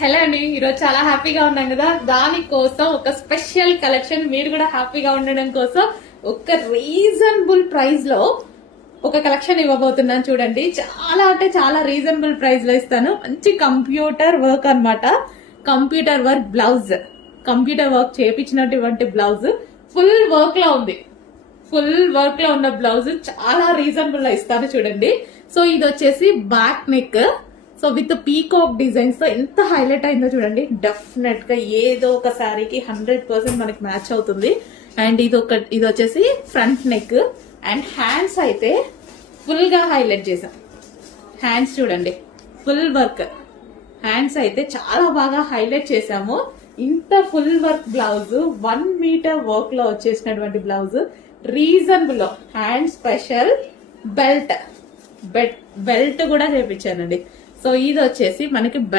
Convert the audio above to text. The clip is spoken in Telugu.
హలో అండి, ఈరోజు చాలా హ్యాపీగా ఉన్నాం కదా. దానికోసం ఒక స్పెషల్ కలెక్షన్, మీరు కూడా హ్యాపీగా ఉండడం కోసం ఒక రీజనబుల్ ప్రైస్ లో ఒక కలెక్షన్ ఇవ్వబోతున్నాను. చూడండి, చాలా అంటే చాలా రీజనబుల్ ప్రైస్ లో ఇస్తాను. మంచి కంప్యూటర్ వర్క్ అన్నమాట. Computer work blouse, computer work చేపించినటువంటి బ్లౌజ్ ఫుల్ వర్క్ లో ఉంది. ఫుల్ వర్క్ లో ఉన్న బ్లౌజ్ చాలా రీజనబుల్ లో ఇస్తాను. చూడండి, సో ఇది వచ్చేసి back neck, so with peacock designs తో ఎంత హైలైట్ అయిందో చూడండి. డెఫినెట్ గా ఏదో ఒక శారీకి 100% మనకి మ్యాచ్ అవుతుంది. అండ్ ఇది వచ్చేసి ఫ్రంట్ నెక్. అండ్ హ్యాండ్స్ అయితే ఫుల్ గా హైలైట్ చేసాం. హ్యాండ్స్ చూడండి, ఫుల్ వర్క్. హ్యాండ్స్ అయితే చాలా బాగా హైలైట్ చేసాము. ఇంత full work blouse 1 metre work లో వచ్చేసినటువంటి బ్లౌజ్ రీజనబుల్ లో. హ్యాండ్ స్పెషల్ బెల్ట్ కూడా చేపించానండి. సో ఇది వచ్చేసి మనకి